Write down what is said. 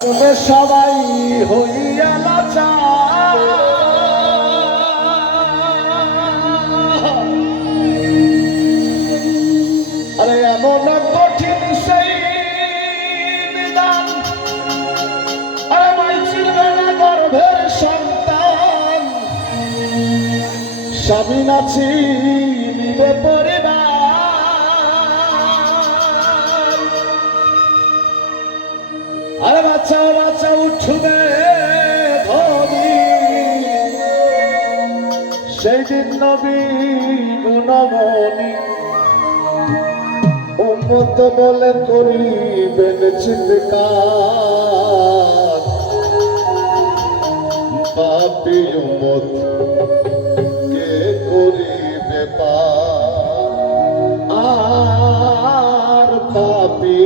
সবাই হইয়া লাচা আরে এমন কঠিন সেই নিদান। আরে মাই চিনবে না গর্ভের সন্তান। স্বামী নাচি নিবে আরে বাচ্চা বাচ্চা, উঠবে ধনী। সেই দিন নবী গুণমণি উন্মত বলে করিবেন চিৎকার। পাপি উম্মত, কে করিবে পার আর পাপি